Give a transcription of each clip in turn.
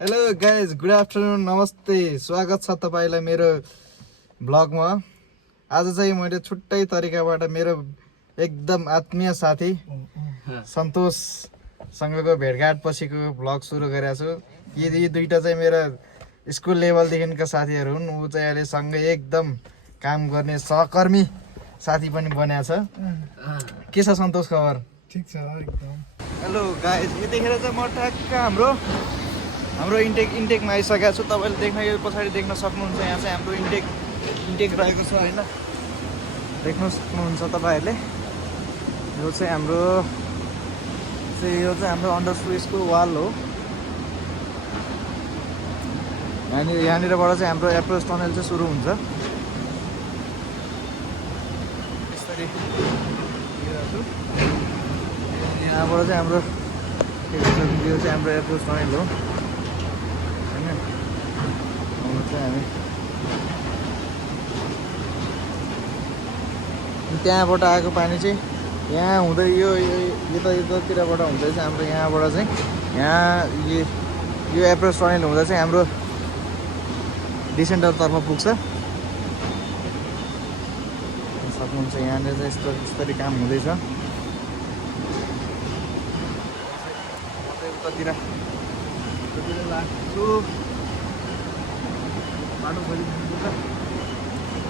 Hello guys, good afternoon, नमस्ते, स्वागत छ तपाईँलाई मेरो ब्लगमा। आज चाहिँ मैले छुट्टै तरिकाबाट मेरो एकदम आत्मीय साथी सन्तोषसँगको भेटघाट पछिको ब्लग सुरु गरेको छु। यी दुईटा चाहिँ मेरो स्कुल लेभलदेखिका साथीहरू हुन्। ऊ चाहिँ अहिले सँगै एकदम काम गर्ने सहकर्मी साथी पनि बनेको छ। के छ सन्तोष, खबर? ठिक छ एकदम। हेलो गाइज, यतिखेर चाहिँ म ठ्याक्क हाम्रो इन्टेकमा आइसकेको छु। तपाईँले यो पछाडि देख्न सक्नुहुन्छ। यहाँ चाहिँ हाम्रो इन्टेक रहेको छ होइन, देख्न सक्नुहुन्छ तपाईँहरूले। यो चाहिँ हाम्रो अन्डर स्विचको वाल हो। यहाँनिरबाट चाहिँ हाम्रो एप्रोच टनल चाहिँ सुरु हुन्छ। यसरी यहाँबाट चाहिँ हाम्रो यो चाहिँ हाम्रो एप्रोच टनल हो होइन। हामी त्यहाँबाट आएको पानी चाहिँ यहाँ हुँदै यो यतातिरबाट हुँदै चाहिँ हाम्रो यहाँबाट चाहिँ यो एप्रोच टनल हुँदा चाहिँ हाम्रो डिसेन्टरतर्फ पुग्छ। सक्नुहुन्छ यहाँनिर चाहिँ यस्तरी काम हुँदैछ। उतातिर लाग्छु बाटो खोलिदिनु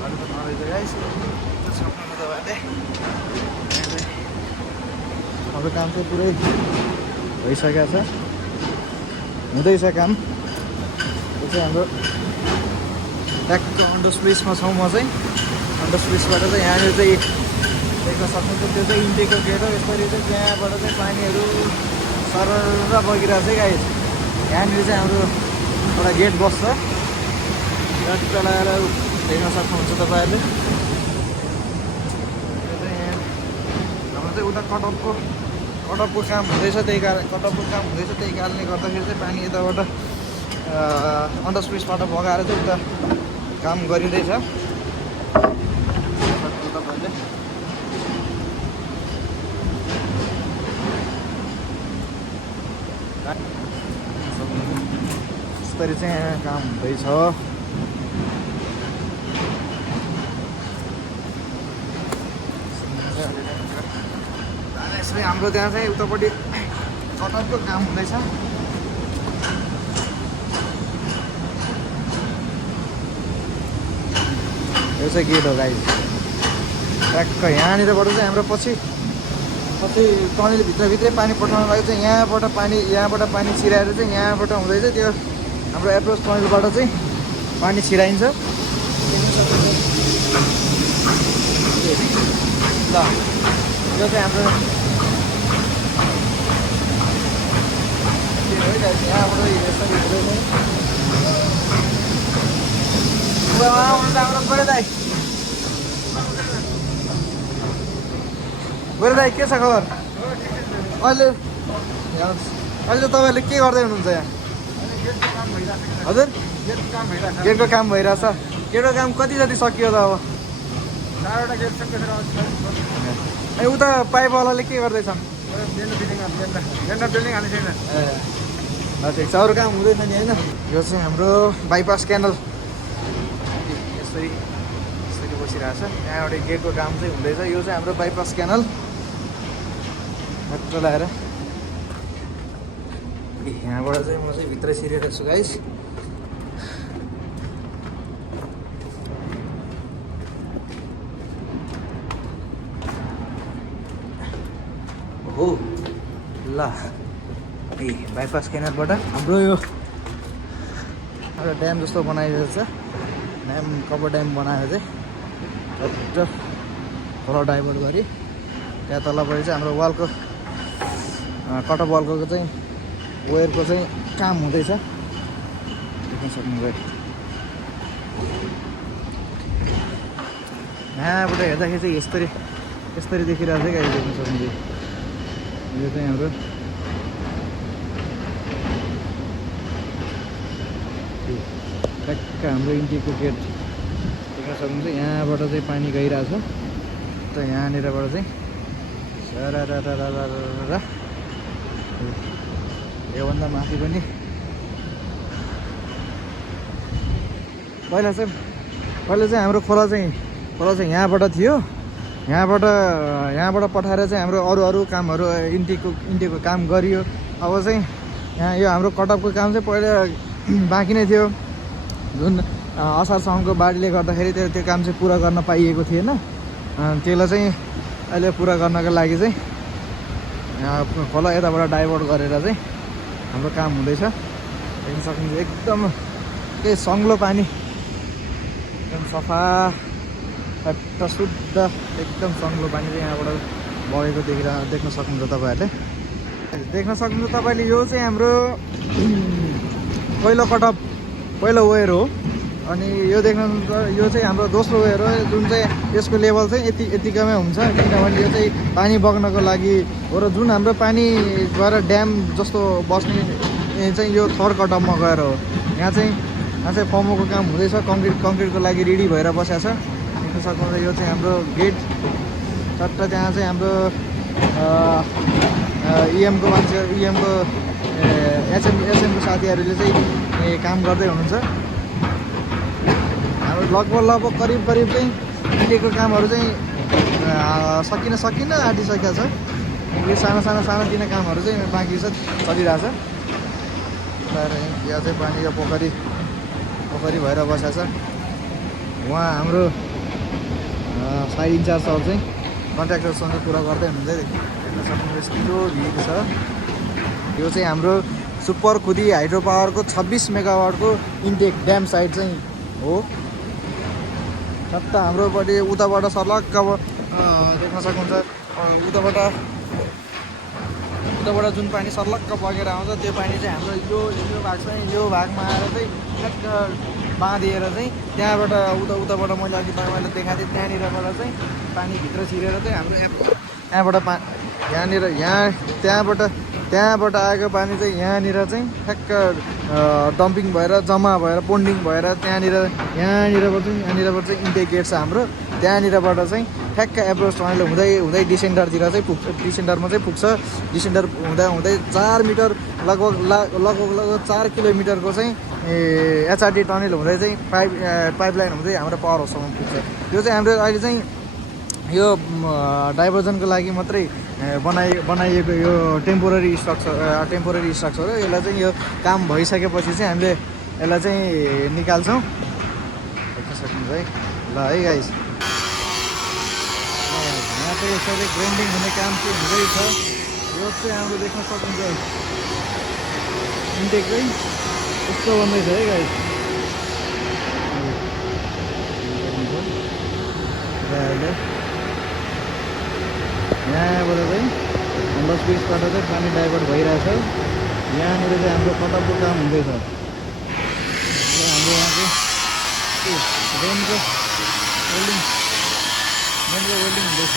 बाटो त नरहेछ गाइस। सक्नुहुन्छ तपाईँहरूले। अरू काम चाहिँ पुरै भइसकेको छ, हुँदैछ काम। यो चाहिँ हाम्रो ट्याक्क अन्डर स्विचमा छौँ। म चाहिँ अन्डर स्विचबाट चाहिँ यहाँनिर चाहिँ देख्न सक्नुहुन्छ, त्यो चाहिँ इन्टेकको गेट हो। यसरी चाहिँ त्यहाँबाट चाहिँ पानीहरू सरर बगिरहेको छ गाइस। यहाँनिर चाहिँ हाम्रो एउटा गेट बस्छ, जति लगाएर देख्न सक्नुहुन्छ तपाईँहरूले। हाम्रो चाहिँ उता कटअपको काम हुँदैछ, त्यही कारणले गर्दाखेरि चाहिँ पानी यताबाट अन्डर स्विचबाट बगाएर चाहिँ उता काम गरिँदैछ तपाईँहरूले। यसरी चाहिँ यहाँ काम हुँदैछ। यसरी हाम्रो त्यहाँ चाहिँ उतापट्टि कटअपको काम हुँदैछ। यो चाहिँ गेट हो गाइस। ट्याक्क यहाँनिरबाट चाहिँ हाम्रो पछि टनल भित्रभित्रै पानी पठाउनु लागि चाहिँ यहाँबाट पानी छिराएर चाहिँ यहाँबाट हुँदैछ। त्यो हाम्रो एप्रोच टनलबाट चाहिँ पानी छिराइन्छ। ल यो चाहिँ हाम्रो यहाँबाट यसरी हुँदैछ। गोरे दाइ, के छ खबर? अहिले तपाईँहरूले के गर्दै हुनुहुन्छ यहाँ? हजुर, गेटको काम भइरहेछ। गेटको काम कति जति सकियो त? अब 4वटा गेट सक्यो। ए उता पाइपवालाले के गर्दैछन्? बिल्डिङ हालिसकेन। ए ठिक छ, अरू काम हुँदैछ नि होइन। यो चाहिँ हाम्रो बाइपास क्यानल यसरी बसिरहेछ। त्यहाँ एउटा गेटको काम चाहिँ हुँदैछ। यो चाहिँ हाम्रो बाइपास क्यानल मात्र लगाएर यहाँबाट चाहिँ म चाहिँ भित्रै छिरेको छु गाइस। हो ल, ए बाइपास क्यानलबाट हाम्रो यो एउटा ड्याम जस्तो बनाइरहेको छ। कभर ड्याम बनाएर चाहिँ तल डाइभर्ट गरी त्यहाँ तलपट्टि चाहिँ हाम्रो वालको कटअप वालको चाहिँ वेयरको चाहिँ काम हुँदैछ। देख्न सक्नुहुन्छ। यहाँबाट हेर्दाखेरि चाहिँ यस्तरी देखिरहेको छ क्या, देख्न सक्नुहुन्छ। यो चाहिँ हाम्रो ट्याक्क हाम्रो इन्टेकको गेट देख्न सक्नुहुन्छ। यहाँबाट चाहिँ पानी गइरहेछ। त यहाँनिरबाट चाहिँ योभन्दा माथि पनि पहिला चाहिँ हाम्रो खोला चाहिँ यहाँबाट थियो। यहाँबाट पठाएर चाहिँ हाम्रो अरू कामहरू इन्टेकको काम गरियो। अब चाहिँ यहाँ यो हाम्रो कटअपको काम चाहिँ पहिला बाँकी नै थियो, जुन असारसम्मको बाढीले गर्दाखेरि त्यो काम चाहिँ पुरा गर्न पाइएको थिएन। त्यसलाई चाहिँ अहिले पुरा गर्नको लागि चाहिँ यहाँ खोला यताबाट डाइभर्ट गरेर चाहिँ हाम्रो काम हुँदैछ। देख्न सक्नुहुन्छ एकदम के सङ्लो पानी, एकदम सफा शुद्ध एकदम सङ्लो पानी चाहिँ यहाँबाट बगेको देख्न सक्नुहुन्छ तपाईँहरूले। देख्न सक्नुहुन्छ तपाईँले, यो चाहिँ हाम्रो पहिलो कटअप पहिलो वेयर हो। अनि यो देख्नुहुन्छ यो चाहिँ हाम्रो दोस्रो वेयर हो, जुन चाहिँ यसको लेभल चाहिँ यतिकैमै हुन्छ, किनभने यो चाहिँ पानी बग्नको लागि हो। र जुन हाम्रो पानी गएर ड्याम जस्तो बस्ने चाहिँ यो थर्ड कटअपमा गएर हो। यहाँ चाहिँ फर्मको काम हुँदैछ, कङ्क्रिटको लागि रेडी भएर बसेको छ। देख्न सक्नुहुन्छ यो चाहिँ हाम्रो गेट चट्ट। त्यहाँ चाहिँ हाम्रो इएमको मान्छे, इएमको एसएमको साथीहरूले चाहिँ काम गर्दै हुनुहुन्छ। हाम्रो लगभग करिब चाहिँ अहिलेको कामहरू चाहिँ सकिन आँटिसकेको छ। यो सानोतिनो कामहरू चाहिँ बाँकी छ, चलिरहेछ। यहाँ चाहिँ पानी यो पोखरी भएर बसेको छ। उहाँ हाम्रो साइड इन्चार्ज सर चाहिँ कन्ट्र्याक्टरसँग कुरा गर्दै हुँदै देख्न सक्नुहुन्छ यस्तो भिड छ। यो चाहिँ हाम्रो सुपर खुदी हाइड्रो पावरको 26 मेगावाटको इन्टेक ड्याम साइड चाहिँ हो। सट्टा हाम्रोपट्टि उताबाट सर्लक्क अब देख्न सक्नुहुन्छ उताबाट जुन पानी सर्लक्क बगेर आउँछ त्यो पानी चाहिँ हाम्रो यो भाग चाहिँ यो भागमा आएर चाहिँ ठ्याक्क बाँधिएर चाहिँ त्यहाँबाट उताबाट मैले अघि तपाईँलाई देखाएको थिएँ, त्यहाँनिरबाट चाहिँ पानी भित्र छिरेर चाहिँ हाम्रो त्यहाँबाट आएको पानी चाहिँ यहाँनिर चाहिँ ठ्याक्क डम्पिङ भएर जम्मा भएर पोन्डिङ भएर यहाँनिरबाट चाहिँ इन्टेक गेट छ हाम्रो। त्यहाँनिरबाट चाहिँ ठ्याक्क एप्रोच टनल हुँदै डिसेन्डरतिर चाहिँ पुग्छ, डिसेन्डरमा चाहिँ पुग्छ। डिसेन्डर हुँदै 4 मिटर लगभग 4 किलोमिटरको चाहिँ एचआरडी टनल हुँदै चाहिँ पाइपलाइन हुँदै हाम्रो पावर हाउससम्म पुग्छ। यो चाहिँ हाम्रो अहिले चाहिँ यो डाइभर्जनको लागि मात्रै बनाइएको यो टेम्पोररी स्ट्रक्चर हो। यसलाई चाहिँ यो काम भइसकेपछि चाहिँ हामीले यसलाई चाहिँ निकाल्छौँ। देख्न सक्नुहुन्छ है। ल है गाइस, यहाँ चाहिँ यसरी ग्राइन्डिङ हुने काम चाहिँ हुँदैछ। यो चाहिँ हाम्रो देख्न सक्नुहुन्छ इन्टेक चाहिँ यस्तो बन्दैछ है गाइस। यहाँबाट चाहिँ हाम्रो स्विचबाट चाहिँ पानी डाइभर्ट भइरहेछ। यहाँनिर चाहिँ हाम्रो कटअपको काम हुँदैछ। हाम्रो यहाँ चाहिँ रेनको वेल्डिङ हुँदैछ।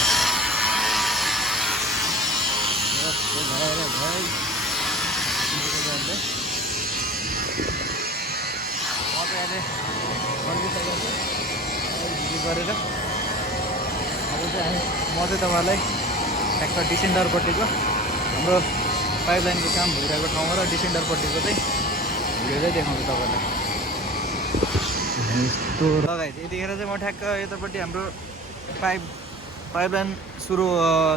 गरेर अब चाहिँ म चाहिँ तपाईँलाई ट्याक्क डिसेन्डरपट्टिको हाम्रो पाइपलाइनको काम भइरहेको ठाउँमा र डिसेन्डरपट्टिको चाहिँ भिडियो चाहिँ देखाउँछु तपाईँलाई। यस्तो लगाएँ यतिखेर चाहिँ म ठ्याक्क यतापट्टि हाम्रो पाइपलाइन सुरु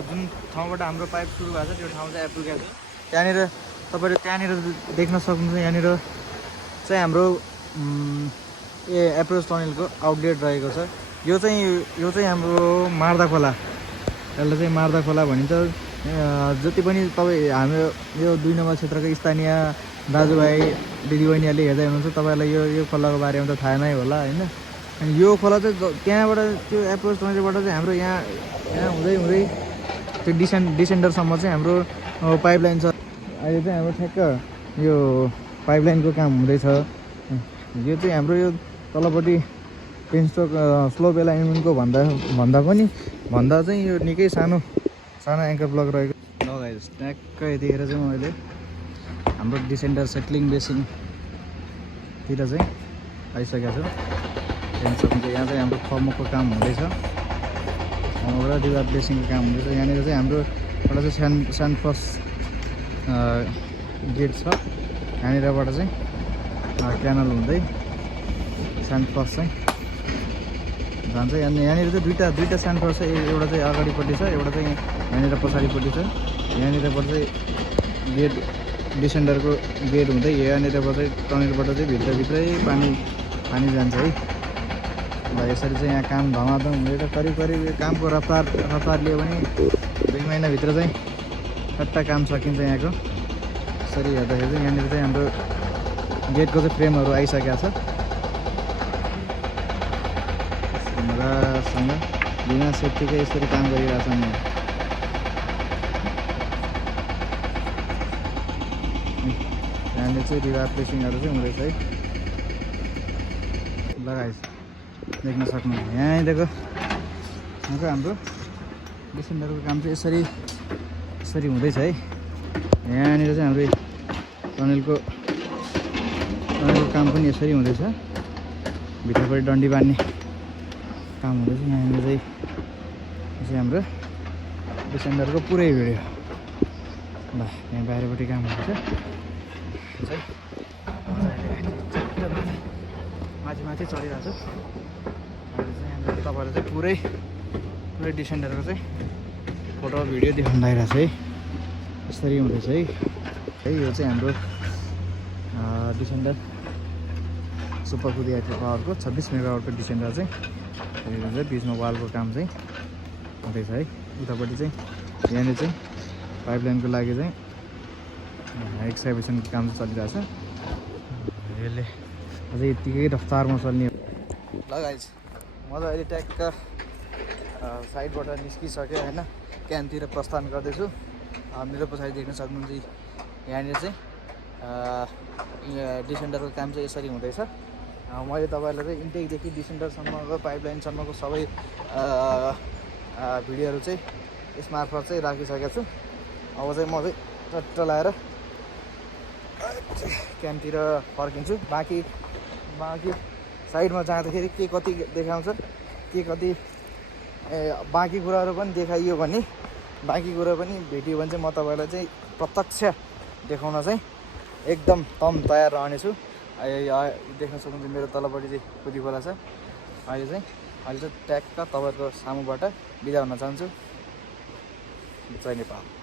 जुन ठाउँबाट हाम्रो पाइप सुरु भएको छ त्यो ठाउँ चाहिँ आइपुगेको छ। त्यहाँनिर देख्न सक्नुहुन्छ। यहाँनिर चाहिँ हाम्रो एप्रोच टनलको आउटलेट रहेको छ। यो चाहिँ हाम्रो मार्दा खोला, यसलाई चाहिँ मार्दा खोला भनिन्छ। जति पनि तपाईँ हाम्रो यो 2 नम्बर क्षेत्रको स्थानीय दाजुभाइ दिदीबहिनीहरूले हेर्दै हुनुहुन्छ, तपाईँहरूलाई यो खोलाको बारेमा त थाहा नै होला होइन। अनि यो खोला चाहिँ त्यहाँबाट त्यो एप्रोच टनलबाट चाहिँ हाम्रो यहाँ हुँदै त्यो डिसेन्डरसम्म चाहिँ हाम्रो पाइपलाइन छ। अहिले चाहिँ हाम्रो ठ्याक्क यो पाइपलाइनको काम हुँदैछ। यो चाहिँ हाम्रो यो तलपट्टि पेन्स्टोक स्लोप एलाइनमेन्टको भन्दा चाहिँ यो निकै सानो एङ्कर ब्लक रहेको। ल गाइस, ट्याक्क यतिखेर चाहिँ म अहिले हाम्रो डिसेन्डर सेटलिङ बेसिनतिर चाहिँ आइसकेको छु। यहाँ चाहिँ हाम्रो फर्मको काम हुँदैछ, फर्मबाट रिभार बेसिनको काम हुँदैछ। यहाँनिर चाहिँ हाम्रो एउटा चाहिँ स्यान्डफस गेट छ। यहाँनिरबाट चाहिँ क्यानल हुँदै स्यान्ड फल्स चाहिँ जान्छ। अनि यहाँनिर चाहिँ दुईवटा स्यान्ड फल्स छ, एउटा चाहिँ अगाडिपट्टि छ, एउटा चाहिँ यहाँनिर पछाडिपट्टि छ। यहाँनिरबाट चाहिँ गेट डिसेन्डरको गेट हुँदै यहाँनिरबाट चाहिँ टनेलबाट चाहिँ भित्रभित्रै पानी जान्छ है। ल यसरी चाहिँ यहाँ काम धमाधम हुँदैछ। करिब कामको रफ्तार लियो भने 2 महिनाभित्र चाहिँ कट्टा काम सकिन्छ यहाँको। यसरी हेर्दाखेरि चाहिँ यहाँनिर चाहिँ हाम्रो गेटको चाहिँ फ्रेमहरू आइसकेको छ राम्रोसँग, बिना सेफ्टीकै यसरी काम गरिरहेको छन्। यहाँनिर चाहिँ रिभार प्लेसिङहरू चाहिँ हुँदैछ है। ल गाइस देख्न सक्नुहुन्छ यहाँनिरको हाम्रो डिसेन्डरको काम चाहिँ यसरी हुँदैछ है। यहाँनिर चाहिँ हाम्रो टनेलको काम पनि यसरी हुँदैछ। भित्रपट्टि डन्डी बान्ने काम हुँदैछ। यहाँनिर चाहिँ हाम्रो डिसेन्डरको पुरै भिडियो। ल यहाँ बाहिरपट्टि काम हुँदैछ। माथि चढिरहेको छु। यहाँनिर तपाईँहरू चाहिँ पुरै डिसेन्डरको चाहिँ फोटो भिडियो देखाउनु लागिरहेको छ है। यसरी हुँदैछ है। यो चाहिँ हाम्रो डिसेन्डर सुपर कुदिएको पावरको 26 मेगावाटको डिसेन्डर चाहिँ बिचमा वालको काम चाहिँ हुँदैछ है। उतापट्टि चाहिँ यहाँनिर चाहिँ पाइपलाइनको लागि चाहिँ एक्सकाभेसनको काम चाहिँ चलिरहेछ। यसले अझै यत्तिकै रफ्तारमा चल्ने। ल गाइस म त अहिले ट्याक्क साइडबाट निस्किसकेँ होइन, क्यानतिर प्रस्थान गर्दैछु। मेरो पछाडि देख्न सक्नुहुन्छ यहाँनिर चाहिँ डिसेन्डरको काम चाहिँ यसरी हुँदैछ। मैले तपाईँहरूलाई चाहिँ इन्टेकदेखि डिसेन्डरसम्मको पाइपलाइनसम्मको सबै भिडियोहरू चाहिँ यसमार्फत चाहिँ राखिसकेको छु। अब चाहिँ म चाहिँ टट्ट लाएर क्यानतिर फर्किन्छु। बाँकी साइडमा जाँदाखेरि के कति देखाउँछ, के कति बाँकी कुराहरू पनि देखाइयो भने, बाँकी कुरा पनि भेटियो भने चाहिँ म तपाईँलाई चाहिँ प्रत्यक्ष देखाउन चाहिँ एकदम तयार रहनेछु। देख्न सक्नुहुन्छ मेरो तलपट्टि चाहिँ कुदी खोला छ। अहिले चाहिँ ट्याक्क तपाईँहरूको सामुबाट बिदा हुन चाहन्छु। जय नेपाल।